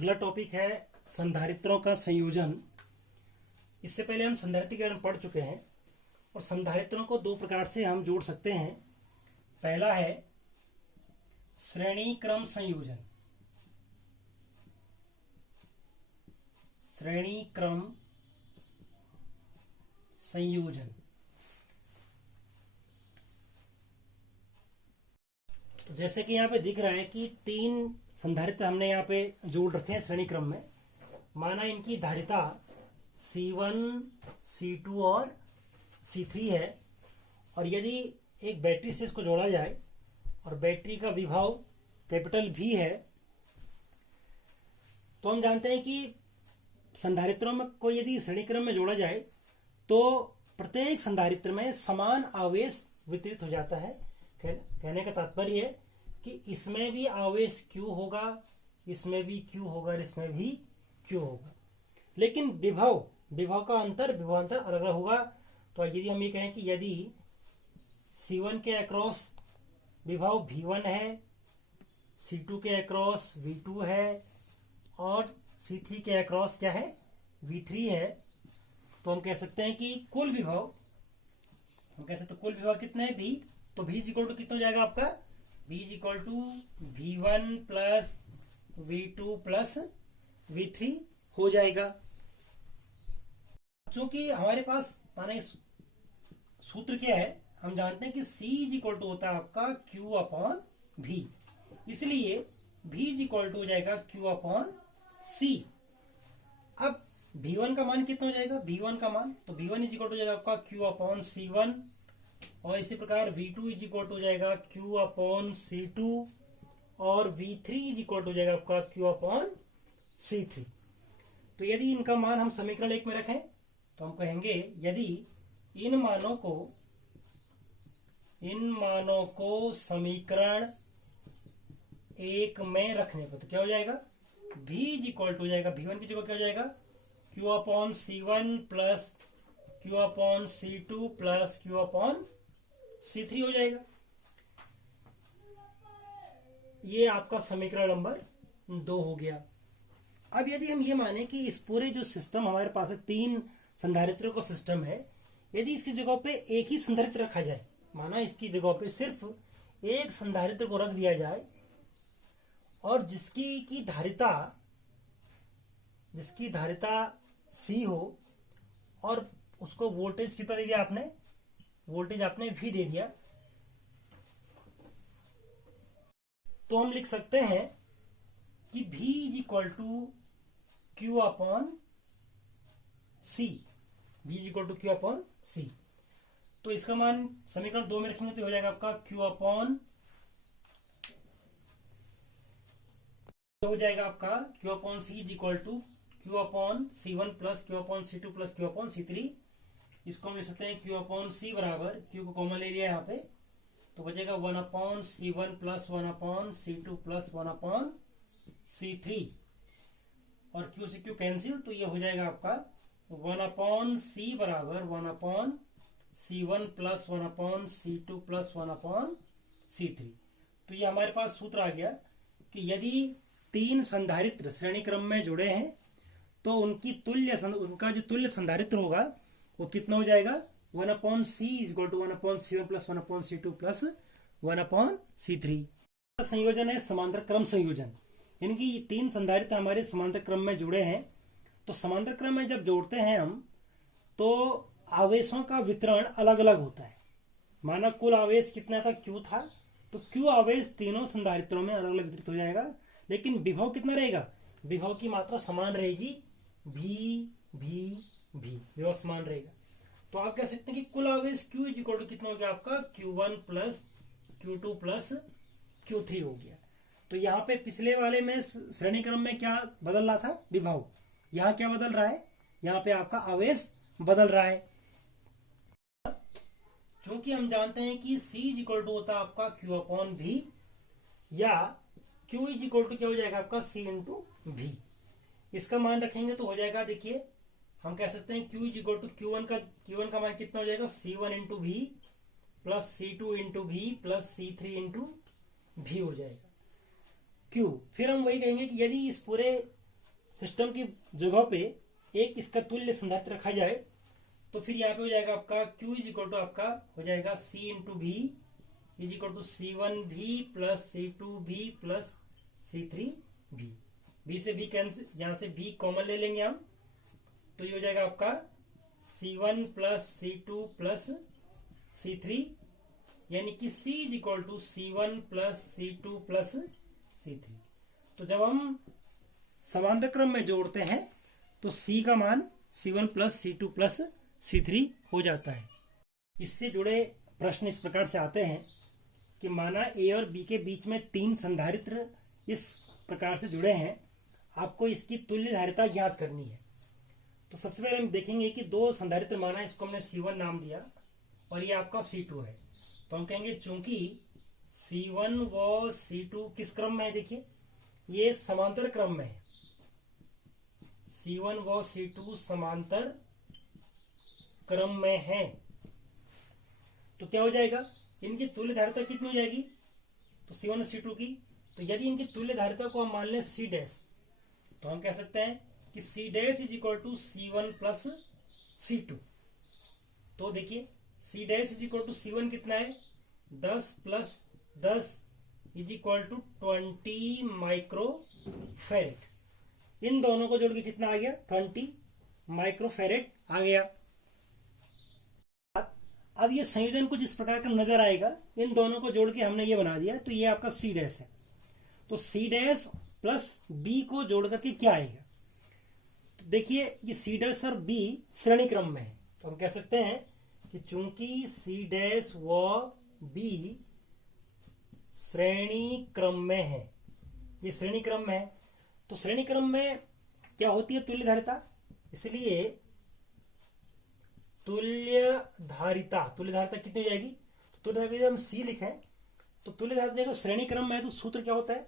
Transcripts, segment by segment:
अगला टॉपिक है संधारित्रों का संयोजन। इससे पहले हम संधारित्र के बारे में पढ़ चुके हैं और संधारित्रों को दो प्रकार से हम जोड़ सकते हैं। पहला है श्रेणी क्रम संयोजन। श्रेणी क्रम संयोजन तो जैसे कि यहाँ पे दिख रहा है कि तीन संधारित्र हमने यहाँ पे जोड़ रखे हैं श्रेणी क्रम में। माना इनकी धारिता C1, C2 और C3 है और यदि एक बैटरी से इसको जोड़ा जाए और बैटरी का विभव कैपिटल V है तो हम जानते हैं कि संधारित्रों में को यदि श्रेणी क्रम में जोड़ा जाए तो प्रत्येक संधारित्र में समान आवेश वितरित हो जाता है। कहने का तात्पर्य है कि इसमें भी आवेश Q होगा, इसमें भी Q होगा और इसमें भी Q होगा, लेकिन विभव का अंतर विभवांतर अलग अलग होगा। तो यदि हम ये कहें कि यदि C1 के अक्रॉस विभव V1 है, C2 के अक्रॉस V2 है और C3 के अक्रॉस क्या है V3 है, तो हम कह सकते हैं कि कुल विभव कितना है V। तो V इक्वल टू कितना हो जाएगा आपका V equal to V1 plus V2 plus V3 हो जाएगा। चूंकि हमारे पास माना इस सूत्र क्या है, हम जानते हैं कि C इक्वल टू होता है आपका Q अपॉन V, इसलिए V इक्वल टू हो जाएगा Q अपॉन C। अब V1 का मान कितना हो जाएगा, V1 का मान तो V1 इक्वल टू हो जाएगा आपका Q अपॉन C1 और इसी प्रकार V2 इक्वल टू हो जाएगा Q अपॉन C2 और V3 इक्वल टू हो जाएगा आपका Q अपॉन C3। तो यदि इनका मान हम समीकरण 1 में रखें तो हम कहेंगे यदि इन मानों को समीकरण 1 में रखने पर तो क्या हो जाएगा V इक्वल टू हो जाएगा V1 की जगह क्या हो जाएगा Q upon C1 plus Q upon C2 plus Q upon C3 हो जाएगा। ये आपका समीकरण नंबर 2 हो गया। अब यदि हम ये माने कि इस पूरे जो सिस्टम हमारे पास है, तीन संधारित्रों का सिस्टम है, यदि इसकी जगह पे एक ही संधारित्र रखा जाए, माना इसकी जगह पे सिर्फ एक संधारित्र को रख दिया जाए और जिसकी धारिता C हो और उसको वोल्टेज कितना दे दिया आपने, वोल्टेज आपने V दे दिया, तो हम लिख सकते हैं कि V equal to Q upon C। V equal to Q upon C। तो इसका मान समीकरण 2 में रखेंगे तो हो जाएगा आपका Q upon C equal to Q upon C1 plus Q upon C2 plus Q upon C3। इसको हम लिख सकते हैं Q अपॉन C बराबर Q को कॉमन ले लिया यहाँ पे तो बचेगा 1 upon C1 plus 1 upon C2 plus 1 upon C3 और Q से Q कैंसिल, तो ये हो जाएगा आपका 1 अपॉन C बराबर 1 upon C1 plus 1 upon C2 plus 1 upon C3। तो ये हमारे पास सूत्र आ गया कि यदि तीन संधारित्र श्रेणी क्रम में जुड़े हैं तो उनका जो तुल्य संधारित्र होगा वो कितना हो जाएगा 1 upon C equal to 1 upon C1 plus 1 upon C2 plus 1 upon C3। संयोजन है समांतर क्रम संयोजन, यानी कि तीन संधारित्र हमारे समांतर क्रम में जुड़े हैं। तो समांतर क्रम में जब जोड़ते हैं हम तो आवेशों का वितरण अलग अलग होता है। माना कुल आवेश कितना था Q था, तो Q आवेश तीनों संधारित्रों में अलग अलग वितरित हो जाएगा, लेकिन विभव कितना रहेगा, विभव की मात्रा समान रहेगी, विभव समान रहेगा। तो आप कह सकते हैं कि कुल आवेश Q इक्वल टू कितना हो गया आपका Q1 plus Q2 plus Q3 हो गया। तो यहाँ पे पिछले वाले में श्रेणी क्रम में क्या बदल रहा था, विभव। यहाँ क्या बदल रहा है, यहाँ पे आपका आवेश बदल रहा है। क्योंकि हम जानते हैं कि C इक्वल टू होता है आपका Q अपॉन V या Q इक्वल टू क्या हो जाएगा आपका C इंटू V। इसका मान रखेंगे तो हो जाएगा, देखिए हम कह सकते हैं Q इक्वल टू Q1 का मान कितना हो जाएगा C1 into V plus C2 into V plus C3 into V हो जाएगा Q। फिर हम वही कहेंगे कि यदि इस पूरे सिस्टम की जगह पे एक इसका तुल्य संधारित्र रखा जाए तो फिर यहाँ पे हो जाएगा आपका Q इज इक्वल टू आपका हो जाएगा C into B is equal to C1V plus C2V plus C3V। B से B कैंसिल, यहाँ से B कॉमन ले लेंगे हम, तो ये हो जाएगा आपका C1 plus C2 plus C3, यानी कि C is equal to C1 plus C2 plus C3। तो जब हम समांतर क्रम में जोड़ते हैं तो C का मान C1 plus C2 plus C3 हो जाता है। इससे जुड़े प्रश्न इस प्रकार से आते हैं कि माना A और B के बीच में 3 संधारित्र इस प्रकार से जुड़े हैं, आपको इसकी तुल्य धारिता ज्ञात करनी है। तो सबसे पहले हम देखेंगे कि 2 संधारित्र माना, इसको हमने C1 नाम दिया और ये आपका C2 है, तो हम कहेंगे चूंकि C1 व C2 किस क्रम में है, देखिए ये समांतर क्रम में है, C1 व C2 समांतर क्रम में है, तो क्या हो जाएगा, इनकी तुल्य धारिता कितनी हो जाएगी, तो C1 और C2 की। तो यदि इनकी तुल्य धारिता को हम मान लें C डैश, तो हम कह सकते हैं कि C dash is equal to C1 plus C2। तो देखिए C dash is equal to C1 कितना है, 10 plus 10 is equal to 20 microfarad. इन दोनों को जोड़ के कितना आ गया, 20 माइक्रोफेरेड आ गया। अब ये संयोजन कुछ इस प्रकार का नजर आएगा, इन दोनों को जोड़ के हमने ये बना दिया, तो ये आपका C डैश है। तो C डैश प्लस B को जोड़ करके क्या आएगा, तो देखिए ये C डैश और B श्रेणी क्रम में है, तो हम कह सकते हैं कि चूंकि C डैश व B श्रेणी क्रम में है, ये श्रेणी क्रम में है, तो श्रेणी क्रम में क्या होती है, तुल्य धारिता, इसलिए तुल्य धारिता कितनी हो जाएगी, तुल्य धारिता हम C लिखें तो तुल्य धारिता देखो श्रेणी क्रम में है, तो सूत्र क्या होता है,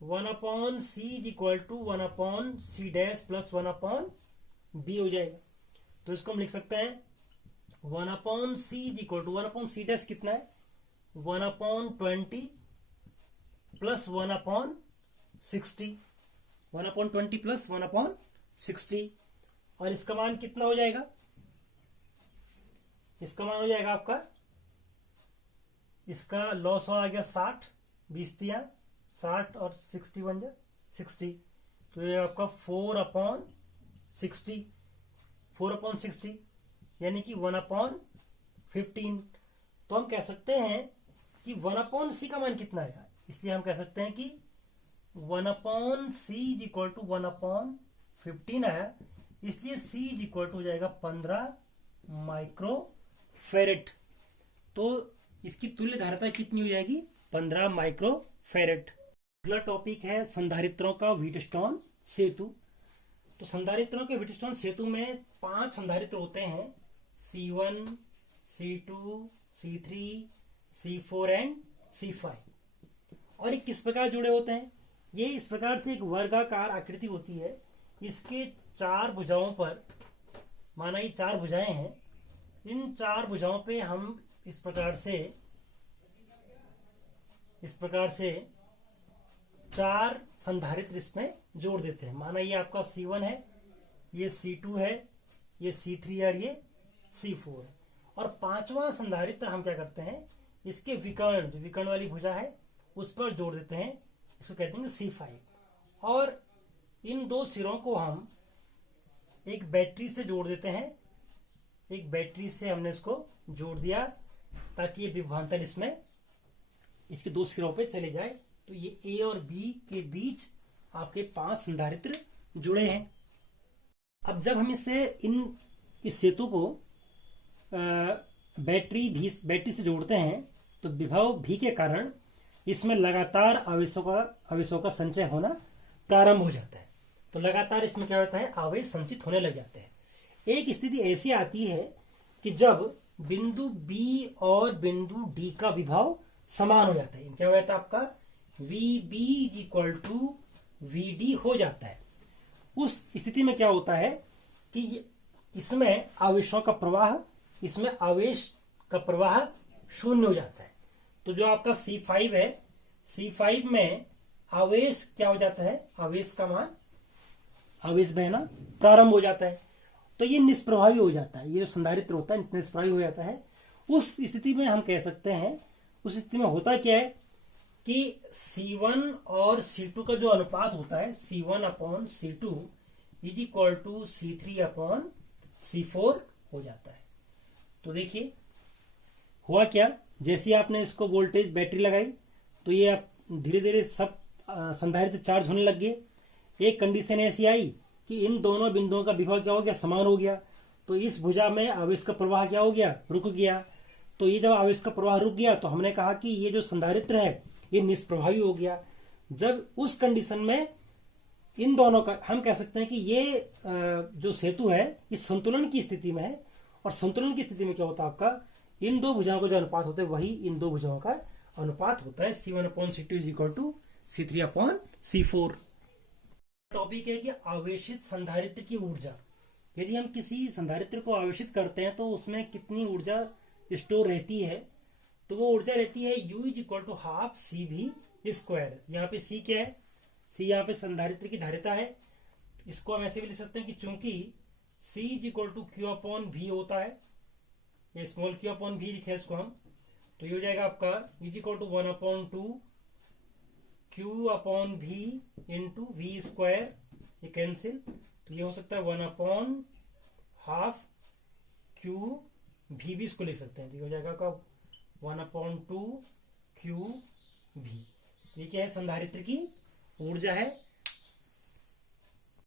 1/C is equal to 1/C dash plus 1/B हो जाएगा। तो इसको हम लिख सकते हैं 1/C is equal to 1/C dash कितना है, 1/20 प्लस 1/60, 1/20 प्लस 1/60, और इसका मान कितना हो जाएगा, इसका मान हो जाएगा आपका, इसका लॉस आ गया 60, 20 दिया 60 और 60 बन जाए 60, तो ये आपका 4/60 यानी कि 1/15। तो हम कह सकते हैं कि 1/C का मान कितना आएगा, इसलिए हम कह सकते हैं कि 1/C इज इक्वल टू 1/15 आया, इसलिए C इज इक्वल टू हो जाएगा 15 माइक्रोफेरेड। तो इसकी तुल्य धारिता कितनी हो जाएगी, 15 माइक्रोफेरेड। अगला टॉपिक है संधारित्रों का व्हीटस्टोन सेतु। तो संधारित्रों के व्हीटस्टोन सेतु में 5 संधारित्र होते हैं, C1, C2, C3, C4 and C5। और ये किस प्रकार जुड़े होते हैं, ये इस प्रकार से एक वर्गाकार आकृति होती है, इसके 4 भुजाओं पर, माना ये 4 भुजाएं हैं, इन 4 भुजाओं पे हम इस प्रकार से 4 संधारित्र इसमें जोड़ देते हैं। माना ये आपका C1 है, ये C2 है, ये C3 और ये C4 है, और 5वां संधारित्र हम क्या करते हैं, इसके विकर्ण, जो विकर्ण वाली भुजा है उस पर जोड़ देते हैं, इसको कहते हैं C5। और इन 2 सिरों को हम एक बैटरी से जोड़ देते हैं, एक बैटरी से हमने इसको जोड़ दिया ताकि ये विभवांतर इसमें इसके 2 सिरों पे चले जाए। तो ये A और B के बीच आपके 5 संधारित्र जुड़े हैं। अब जब हम इस सेतु को बैटरी से जोड़ते हैं तो विभव V के कारण इसमें लगातार आवेशों का संचय होना प्रारंभ हो जाता है। तो लगातार इसमें क्या होता है, आवेश संचित होने लग जाते हैं। एक स्थिति ऐसी आती है कि जब बिंदु B और बिंदु D का विभव समान हो जाता है, क्या हो जाता है आपका VB is equal to VD हो जाता है। उस स्थिति में क्या होता है कि इसमें आवेशों का प्रवाह, इसमें आवेश का प्रवाह शून्य हो जाता है। तो जो आपका C5 है, C5 में आवेश क्या हो जाता है, आवेश का मान आवेश बहना प्रारंभ हो जाता है, तो ये निष्प्रभावी हो जाता है। ये जो संधारित्र होता है निष्प्रभावी हो जाता है। उस स्थिति में हम कह सकते हैं, उस स्थिति में होता क्या है कि C1 और C2 का जो अनुपात होता है C1/C2 is equal to C3/C4 हो जाता है। तो देखिए हुआ क्या, जैसे आपने इसको वोल्टेज बैटरी लगाई तो ये आप धीरे धीरे सब संधारित्र चार्ज होने लग गए। एक कंडीशन ऐसी आई कि इन दोनों बिंदुओं का विभव क्या हो गया, समान हो गया। तो इस भुजा में आवेश का प्रवाह क्या हो गया, रुक गया। तो ये जब आवेश का प्रवाह रुक गया तो हमने कहा कि ये जो संधारित्र है ये निष्प्रभावी हो गया। जब उस कंडीशन में इन दोनों का हम कह सकते हैं कि ये जो सेतु है इस संतुलन की स्थिति में है। और संतुलन की स्थिति में क्या होता है, आपका इन दो भुजाओं का जो अनुपात होता है वही इन दो भुजाओं का अनुपात होता है C1/C2 is equal to C3/C4। Topic है कि आवेशित संधारित्र की ऊर्जा। यदि हम किसी संधारित्र को आवेशित करते हैं तो उसमें कितनी ऊर्जा स्टोर रहती है, तो वो ऊर्जा रहती है U is equal to half CV square. यहाँ पे C क्या है, C यहाँ पे संधारित्र की धारिता है। इसको हम ऐसे भी लिख सकते हैं कि चूंकि C is equal to Q/V होता है, ये स्मॉल Q/V लिखे इसको हम, तो ये हो जाएगा आपका is equal to 1/2 Q/V into V square, ये कैंसिल, तो ये हो सकता है 1/2 QV भी इसको लिख सकते हैं। तो ये हो जाएगा आपका 1/2 QV। ये क्या है, संधारित्र की ऊर्जा है।